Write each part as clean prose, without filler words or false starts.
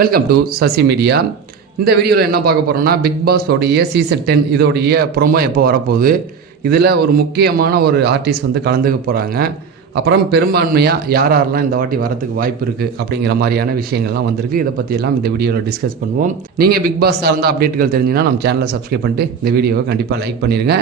Welcome to Sasi media. இந்த வீடியோவில் என்ன பார்க்க போகிறோம்னா, பிக் பாஸோடைய சீசன் 10 இதோடைய ப்ரோமோ எப்போ வரப்போகுது, இதில் ஒரு முக்கியமான ஒரு ஆர்டிஸ்ட் வந்து கலந்துக்க போகிறாங்க. அப்புறம் பெரும்பான்மையாக யாரெல்லாம் இந்த வாட்டி வரதுக்கு வாய்ப்பு இருக்குது அப்படிங்கிற மாதிரியான விஷயங்கள்லாம் வந்திருக்கு. இதை பற்றியெல்லாம் இந்த வீடியோவில் டிஸ்கஸ் பண்ணுவோம். நீங்கள் பிக் பாஸ் சார்ந்த அப்டேட்டுகள் தெரிஞ்சுன்னா நம்ம சேனலை சப்ஸ்கிரைப் பண்ணிட்டு இந்த வீடியோவை கண்டிப்பாக லைக் பண்ணிடுங்க.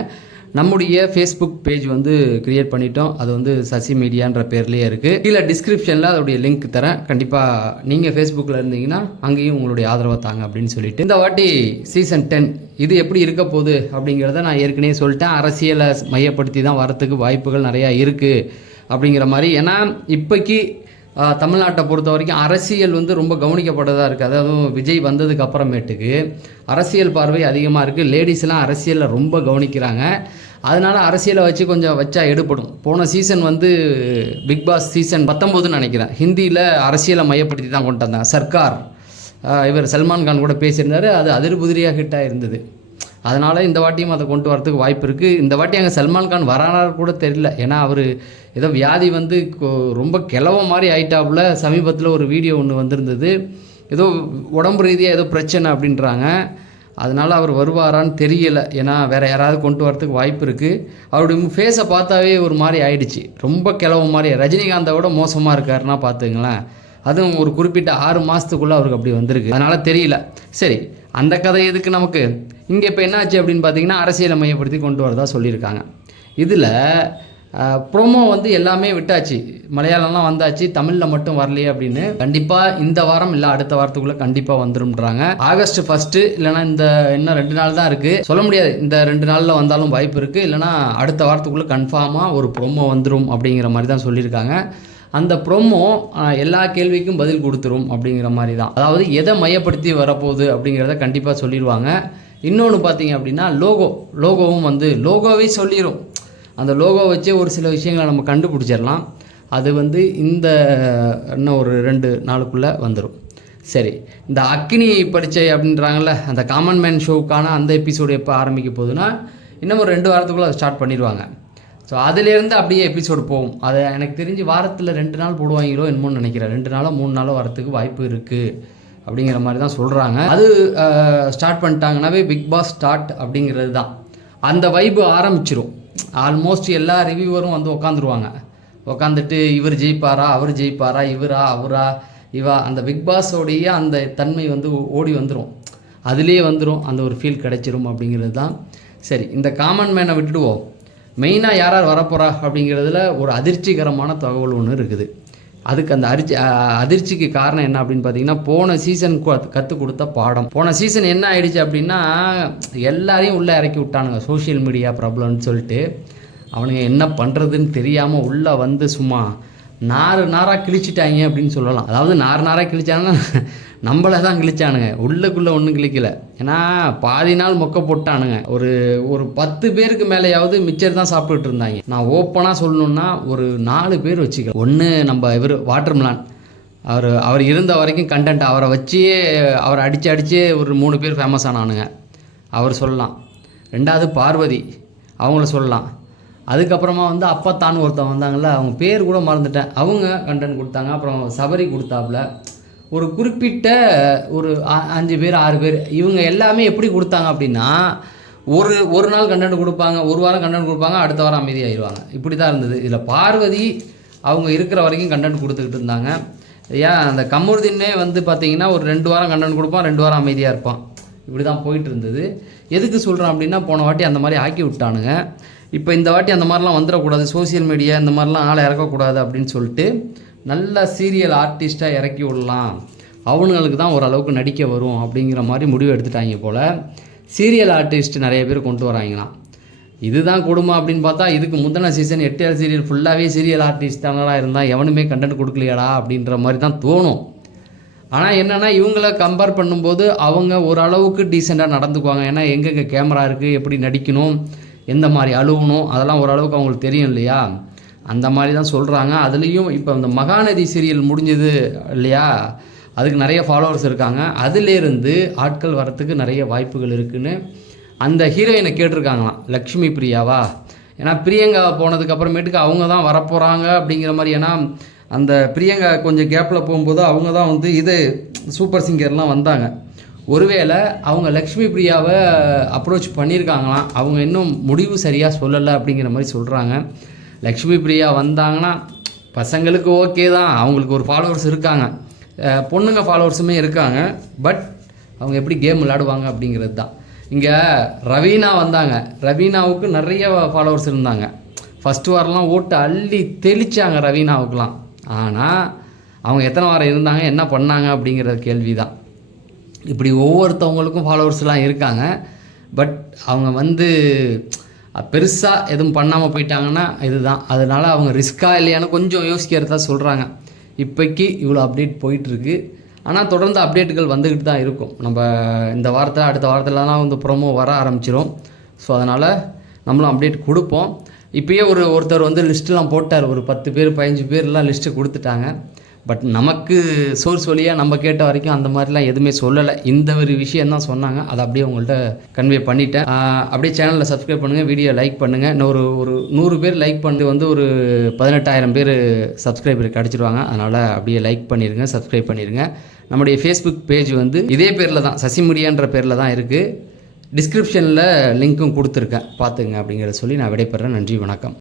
நம்முடைய ஃபேஸ்புக் பேஜ் வந்து க்ரியேட் பண்ணிட்டோம். அது வந்து சசி மீடியான்ற பேர்லேயே இருக்குது. கீழே டிஸ்கிரிப்ஷனில் அதோடைய லிங்க் தரேன். கண்டிப்பாக நீங்கள் ஃபேஸ்புக்கில் இருந்தீங்கன்னா அங்கேயும் உங்களுடைய ஆதரவை தாங்க அப்படின்னு சொல்லிட்டு, இந்த வாட்டி சீசன் 10 இது எப்படி இருக்க போகுது அப்படிங்கிறத நான் ஏற்கனவே சொல்லிட்டேன். அரசியலை மையப்படுத்தி தான் வரத்துக்கு வாய்ப்புகள் நிறையா இருக்குது அப்படிங்கிற மாதிரி. ஏன்னா இப்போக்கி தமிழ்நாட்டை பொறுத்த வரைக்கும் அரசியல் வந்து ரொம்ப கவனிக்கப்பட்டதாக இருக்குது. அதாவது விஜய் வந்ததுக்கு அப்புறமேட்டுக்கு அரசியல் பார்வை அதிகமாக இருக்குது. லேடிஸ்லாம் அரசியலில் ரொம்ப கவனிக்கிறாங்க. அதனால் அரசியலை வச்சு கொஞ்சம் வச்சா எடுப்படும். போன சீசன் வந்து பிக் பாஸ் சீசன் 19 நினைக்கிறேன், ஹிந்தியில் அரசியலை மையப்படுத்தி தான் கொண்டு வந்தாங்க. சர்க்கார் இவர் சல்மான் கான் கூட பேசியிருந்தார். அது அதிர்புதிரியாக ஹிட்டாக இருந்தது. அதனால் இந்த வாட்டியும் அதை கொண்டு வரதுக்கு வாய்ப்பு இருக்குது. இந்த வாட்டி அங்கே சல்மான் கான் வரானார் கூட தெரியல. ஏன்னா அவர் ஏதோ வியாதி வந்து ரொம்ப கிளவ மாதிரி ஆயிட்டாப்புல. சமீபத்தில் ஒரு வீடியோ ஒன்று வந்திருந்தது. ஏதோ உடம்பு ரீதியாக ஏதோ பிரச்சனை அப்படின்றாங்க. அதனால் அவர் வருவாரான்னு தெரியலை. ஏன்னா வேறு யாராவது கொண்டு வரதுக்கு வாய்ப்பு இருக்குது. அவருடைய ஃபேஸை பார்த்தாவே ஒரு மாதிரி ஆயிடுச்சு. ரொம்ப கிளவ மாதிரி, ரஜினிகாந்தை விட மோசமாக இருக்காருன்னா பார்த்துங்களேன். அதுவும் ஒரு குறிப்பிட்ட 6 மாதத்துக்குள்ளே அவருக்கு அப்படி வந்திருக்கு. அதனால் தெரியல. சரி, அந்த கதை எதுக்கு நமக்கு. இங்கே இப்போ என்ன ஆச்சு அப்படின்னு பார்த்தீங்கன்னா, அரசியலை மையப்படுத்தி கொண்டு வரதா சொல்லியிருக்காங்க. இதில் ப்ரோமோ வந்து எல்லாமே விட்டாச்சு. மலையாளம்லாம் வந்தாச்சு, தமிழில் மட்டும் வரலையே அப்படின்னு. கண்டிப்பாக இந்த வாரம் இல்லை அடுத்த வாரத்துக்குள்ளே கண்டிப்பாக வந்துரும்ன்றாங்க. ஆகஸ்ட் 1 இல்லைனா இந்த இன்னும் 2 நாள் தான் இருக்குது. சொல்ல முடியாது, இந்த 2 நாளில் வந்தாலும் வாய்ப்பு இருக்குது. இல்லைனா அடுத்த வாரத்துக்குள்ளே கன்ஃபார்மாக ஒரு ப்ரோமோ வந்துடும் அப்படிங்கிற மாதிரி தான் சொல்லியிருக்காங்க. அந்த ப்ரோமோ எல்லா கேள்விக்கும் பதில் கொடுத்துரும் அப்படிங்கிற மாதிரி தான். அதாவது எதை மையப்படுத்தி வரப்போகுது அப்படிங்கிறத கண்டிப்பாக சொல்லிடுவாங்க. இன்னொன்று பார்த்தீங்க அப்படின்னா, லோகோவும் வந்து லோகோவே சொல்லிடும். அந்த லோகோ வச்சே ஒரு சில விஷயங்களை நம்ம கண்டுபிடிச்சிடலாம். அது வந்து இந்த இன்னும் ஒரு 2 நாளுக்குள்ளே வந்துடும். சரி, இந்த அக்கினி பரீட்சை அப்படின்றாங்கல்ல, அந்த காமன் மேன் ஷோவுக்கான அந்த எபிசோடு எப்போ ஆரம்பிக்க போகுதுன்னா, இன்னும் ஒரு 2 வாரத்துக்குள்ளே அதை ஸ்டார்ட் பண்ணிடுவாங்க. ஸோ அதிலேருந்து அப்படியே எபிசோடு போகும். அதை எனக்கு தெரிஞ்சு வாரத்தில் 2 நாள் போடுவாங்களோ என்னமோ நினைக்கிறேன். 2 நாளோ 3 நாளோ வரத்துக்கு வாய்ப்பு இருக்குது அப்படிங்கிற மாதிரி தான் சொல்கிறாங்க. அது ஸ்டார்ட் பண்ணிட்டாங்கன்னாவே பிக் பாஸ் ஸ்டார்ட் அப்படிங்கிறது தான். அந்த வைப்பு ஆரம்பிச்சிரும். ஆல்மோஸ்ட் எல்லா ரிவ்யூவரும் வந்து உட்காந்துட்டு இவர் ஜெயிப்பாரா, அவர் ஜெயிப்பாரா, இவரா அவரா இவா, அந்த பிக் பாஸோடைய அந்த தன்மை வந்து ஓடி வந்துடும். அதுலேயே வந்துடும், அந்த ஒரு ஃபீல் கிடைச்சிரும் அப்படிங்கிறது தான். சரி, இந்த காமன் மேனை விட்டுடுவோம். மெயினாக யார் வரப்போகிறா அப்படிங்கிறதுல ஒரு அதிர்ச்சிகரமான தகவல் ஒன்று இருக்குது. அதுக்கு அந்த அதிர்ச்சிக்கு காரணம் என்ன அப்படின்னு பார்த்தீங்கன்னா, போன சீசன் கற்றுக் கொடுத்த பாடம். போன சீசன் என்ன ஆயிடுச்சு அப்படின்னா, எல்லாரையும் உள்ளே இறக்கி விட்டானுங்க. சோஷியல் மீடியா ப்ராப்ளம்னு சொல்லிட்டு அவனுங்க என்ன பண்ணுறதுன்னு தெரியாமல் உள்ளே வந்து சும்மா நாராக கிழிச்சிட்டாங்க அப்படின்னு சொல்லலாம். அதாவது நாராக கிழிச்சாங்கன்னா நம்மளை தான் கிழிச்சானுங்க, உள்ளுக்குள்ளே ஒன்றும் கிழிக்கலை. ஏன்னா பாதி நாள் மொக்க போட்டானுங்க. ஒரு 10 பேருக்கு மேலேயாவது மிச்சர் தான் சாப்பிட்டுட்டு இருந்தாங்க. நான் ஓப்பனாக சொல்லணுன்னா ஒரு 4 பேர் வச்சுக்க. ஒன்று நம்ம இவர் வாட்டர்மெலான், அவர் இருந்த வரைக்கும் கண்டென்ட் அவரை வச்சே அவரை அடித்து ஒரு 3 பேர் ஃபேமஸ் ஆனானுங்க, அவர் சொல்லலாம். 2வது பார்வதி, அவங்கள சொல்லலாம். அதுக்கப்புறமா வந்து அப்பத்தான்னு ஒருத்தவங்க வந்தாங்கள்ல, அவங்க பேர் கூட மறந்துட்டேன், அவங்க கண்டென்ட் கொடுத்தாங்க. அப்புறம் சபரி கொடுத்தாப்புல. ஒரு குறிப்பிட்ட ஒரு 5 பேர் 6 பேர், இவங்க எல்லாமே எப்படி கொடுத்தாங்க அப்படின்னா, ஒரு நாள் கண்டென்ட் கொடுப்பாங்க, ஒரு வாரம் கண்டென்ட் கொடுப்பாங்க, அடுத்த வாரம் அமைதியாகிடுவாங்க. இப்படி தான் இருந்தது. இதில் பார்வதி அவங்க இருக்கிற வரைக்கும் கண்டென்ட் கொடுத்துக்கிட்டு இருந்தாங்க. ஏன் அந்த கமருதீனே வந்து பார்த்திங்கன்னா ஒரு 2 வாரம் கண்டென்ட் கொடுப்பான், 2 வாரம் அமைதியாக இருப்பான். இப்படி தான் போயிட்டு இருந்தது. எதுக்கு சொல்கிறேன் அப்படின்னா, போன வாட்டி அந்த மாதிரி ஆக்கி விட்டானுங்க. இப்போ இந்த வாட்டி அந்த மாதிரிலாம் வந்துடக்கூடாது, சோசியல் மீடியா இந்த மாதிரிலாம் ஆளை இறக்கக்கூடாது அப்படின்னு சொல்லிட்டு நல்ல சீரியல் ஆர்டிஸ்ட்டாக இறக்கி விடலாம், அவனுங்களுக்கு தான் ஓரளவுக்கு நடிக்க வரும் அப்படிங்கிற மாதிரி முடிவு எடுத்துட்டாங்க போல். சீரியல் ஆர்டிஸ்ட் நிறைய பேர் கொண்டு வராங்களாம். இதுதான் கொடுமை அப்படின்னு பார்த்தா, இதுக்கு முந்தின சீசன் 8 சீரியல் ஃபுல்லாகவே சீரியல் ஆர்டிஸ்ட் தானடா இருந்தால் எவனுமே கண்டென்ட் கொடுக்கலையாடா அப்படின்ற மாதிரி தான் தோணும். ஆனால் என்னென்னா, இவங்கள கம்பேர் பண்ணும்போது அவங்க ஓரளவுக்கு டீசெண்டாக நடந்துக்குவாங்க. ஏன்னா எங்கெங்கே கேமரா இருக்குது, எப்படி நடிக்கணும், எந்த மாதிரி அழுவணும், அதெல்லாம் ஓரளவுக்கு அவங்களுக்கு தெரியும் இல்லையா. அந்த மாதிரி தான் சொல்கிறாங்க. அதுலேயும் இப்போ இந்த மகாநதி சீரியல் முடிஞ்சது இல்லையா, அதுக்கு நிறைய ஃபாலோவர்ஸ் இருக்காங்க. அதிலேருந்து ஆட்கள் வரத்துக்கு நிறைய வாய்ப்புகள் இருக்குதுன்னு அந்த ஹீரோயினை கேட்டிருக்காங்களாம், லக்ஷ்மி பிரியாவா. ஏன்னா பிரியங்கா போனதுக்கு அப்புறமேட்டுக்கு அவங்க தான் வரப்போகிறாங்க அப்படிங்கிற மாதிரி. ஏன்னா அந்த பிரியங்கா கொஞ்சம் கேப்பில் போகும்போது அவங்க தான் வந்து இது சூப்பர் சிங்கர்லாம் வந்தாங்க. ஒருவேளை அவங்க லக்ஷ்மி பிரியாவை அப்ரோச் பண்ணியிருக்காங்களாம், அவங்க இன்னும் முடிவு சரியாக சொல்லலை அப்படிங்கிற மாதிரி சொல்கிறாங்க. லக்ஷ்மி பிரியா வந்தாங்கன்னா பசங்களுக்கு ஓகே தான், அவங்களுக்கு ஒரு ஃபாலோவர்ஸ் இருக்காங்க, பொண்ணுங்க ஃபாலோவர்ஸுமே இருக்காங்க. பட் அவங்க எப்படி கேம் விளையாடுவாங்க அப்படிங்கிறது தான். இங்கே ரவீனா வந்தாங்க, ரவீனாவுக்கு நிறைய ஃபாலோவர்ஸ் இருந்தாங்க. ஃபஸ்ட்டு வாரம்லாம் ஓட்டு அள்ளி தெளித்தாங்க ரவீனாவுக்கெலாம். ஆனால் அவங்க எத்தனை வாரம் இருந்தாங்க, என்ன பண்ணாங்க அப்படிங்கிற கேள்வி தான். இப்படி ஒவ்வொருத்தவங்களுக்கும் ஃபாலோவர்ஸ்லாம் இருக்காங்க. பட் அவங்க வந்து பெருசாக எதுவும் பண்ணாமல் போயிட்டாங்கன்னா இதுதான். அதனால் அவங்க ரிஸ்க்காக இல்லையான்னு கொஞ்சம் யோசிக்கிறதா சொல்கிறாங்க. இப்போக்கி இவ்வளோ அப்டேட் போயிட்டுருக்கு. ஆனால் தொடர்ந்து அப்டேட்டுகள் வந்துக்கிட்டு தான் இருக்கும். நம்ம இந்த வாரத்தில் அடுத்த வாரத்திலலாம் வந்து ப்ரோமோ வர ஆரம்பிச்சிடும். ஸோ அதனால் நம்மளும் அப்டேட் கொடுப்போம். இப்போயே ஒருத்தர் வந்து லிஸ்ட்டெலாம் போட்டார், ஒரு 10 பேர் 15 பேர்லாம் லிஸ்ட்டு கொடுத்துட்டாங்க. பட் நமக்கு சோர்ஸ் வழியாக நம்ம கேட்ட வரைக்கும் அந்த மாதிரிலாம் எதுவுமே சொல்லலை. இந்த ஒரு விஷயந்தான் சொன்னாங்க, அதை அப்படியே உங்கள்கிட்ட கன்வே பண்ணிட்டேன். அப்படியே சேனலில் சப்ஸ்கிரைப் பண்ணுங்கள், வீடியோ லைக் பண்ணுங்கள். இன்னும் ஒரு 100 பேர் லைக் பண்ணி வந்து ஒரு 18,000 பேர் சப்ஸ்கிரைபர் கிடச்சிடுவாங்க. அதனால் அப்படியே லைக் பண்ணிடுங்க, சப்ஸ்கிரைப் பண்ணிடுங்க. நம்முடைய ஃபேஸ்புக் பேஜ் வந்து இதே பேரில் தான், சசி மீடியான்ற பேரில் தான் இருக்குது. டிஸ்கிரிப்ஷனில் லிங்க்கும் கொடுத்துருக்கேன், பார்த்துங்க அப்படிங்கிறத சொல்லி நான் விடைபெறேன். நன்றி, வணக்கம்.